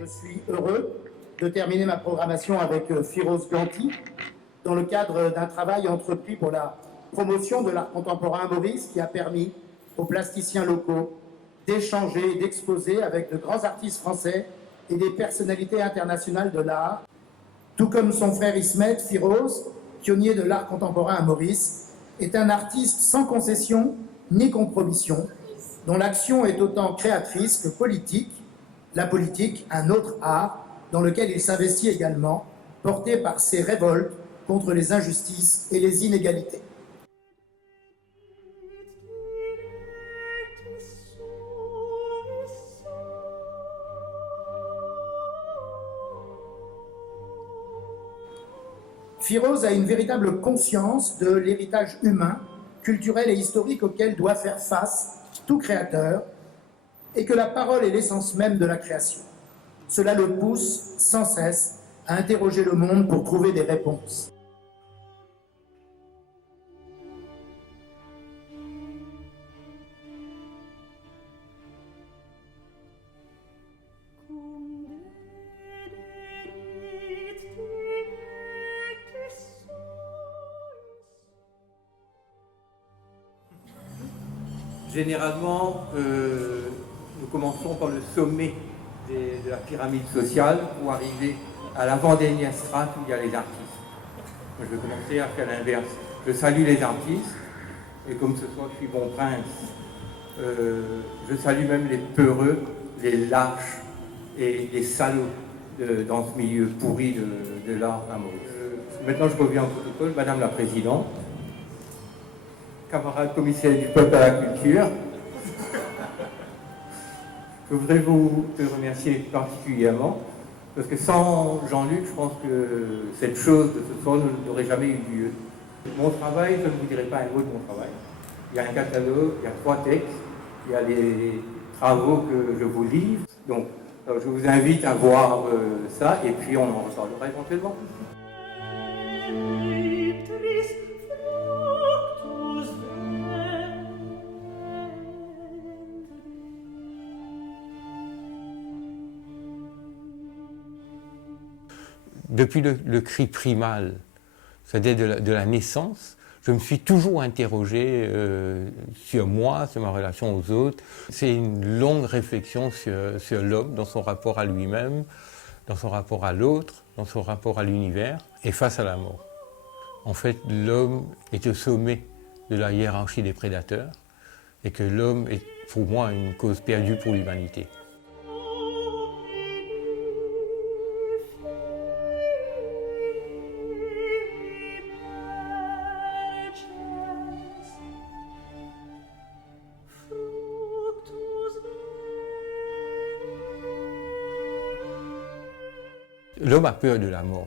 Je suis heureux de terminer ma programmation avec Firoz Ganti dans le cadre d'un travail entrepris pour la promotion de l'art contemporain à Maurice qui a permis aux plasticiens locaux d'échanger et d'exposer avec de grands artistes français et des personnalités internationales de l'art. Tout comme son frère Ismet, Firoz, pionnier de l'art contemporain à Maurice, est un artiste sans concession ni compromission, dont l'action est autant créatrice que politique. La politique, un autre art dans lequel il s'investit également, porté par ses révoltes contre les injustices et les inégalités. Firoz a une véritable conscience de l'héritage humain, culturel et historique auquel doit faire face tout créateur, et que la parole est l'essence même de la création. Cela le pousse sans cesse à interroger le monde pour trouver des réponses. Généralement, nous commençons par le sommet de la pyramide sociale pour arriver à l'avant-dernière strate où il y a les artistes. Moi, je vais commencer à faire l'inverse. Je salue les artistes, et comme ce soir je suis bon prince, je salue même les peureux, les lâches et les salauds dans ce milieu pourri de l'art à Maurice. Maintenant, je reviens au protocole. Madame la Présidente, camarade commissaire du peuple à la culture, je voudrais vous remercier particulièrement, parce que sans Jean-Luc, je pense que cette chose de ce soir n'aurait jamais eu lieu. Mon travail, je ne vous dirai pas un mot de mon travail. Il y a un catalogue, il y a 3 textes, il y a les travaux que je vous livre. Donc, je vous invite à voir ça, et puis on en reparlera éventuellement. Depuis le cri primal, c'est-à-dire de la naissance, je me suis toujours interrogé sur moi, sur ma relation aux autres. C'est une longue réflexion sur l'homme, dans son rapport à lui-même, dans son rapport à l'autre, dans son rapport à l'univers et face à la mort. En fait, l'homme est au sommet de la hiérarchie des prédateurs et que l'homme est pour moi une cause perdue pour l'humanité. L'homme a peur de la mort,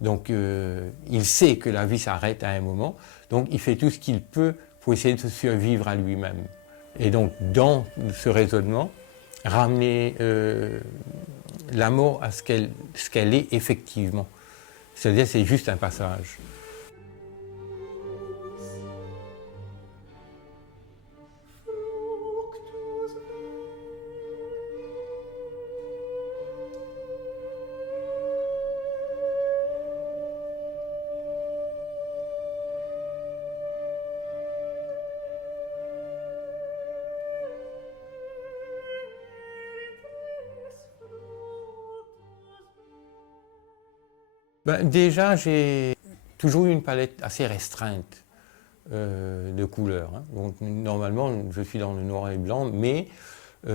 donc il sait que la vie s'arrête à un moment, donc il fait tout ce qu'il peut pour essayer de se survivre à lui-même. Et donc dans ce raisonnement, ramener la mort à ce qu'elle est effectivement, c'est-à-dire c'est juste un passage. Déjà, j'ai toujours eu une palette assez restreinte de couleurs. Donc, normalement, je suis dans le noir et blanc, mais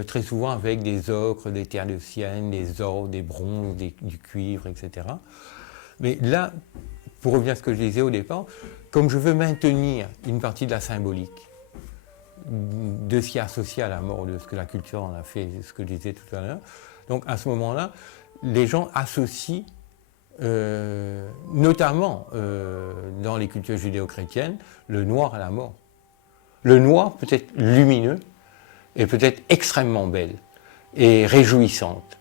très souvent avec des ocres, des terres de sienne, des or, des bronzes, du cuivre, etc. Mais là, pour revenir à ce que je disais au départ, comme je veux maintenir une partie de la symbolique, de ce qui est associé à la mort, de ce que la culture en a fait, ce que je disais tout à l'heure, donc à ce moment-là, les gens associent notamment dans les cultures judéo-chrétiennes, le noir à la mort. Le noir peut être lumineux et peut être extrêmement belle et réjouissante.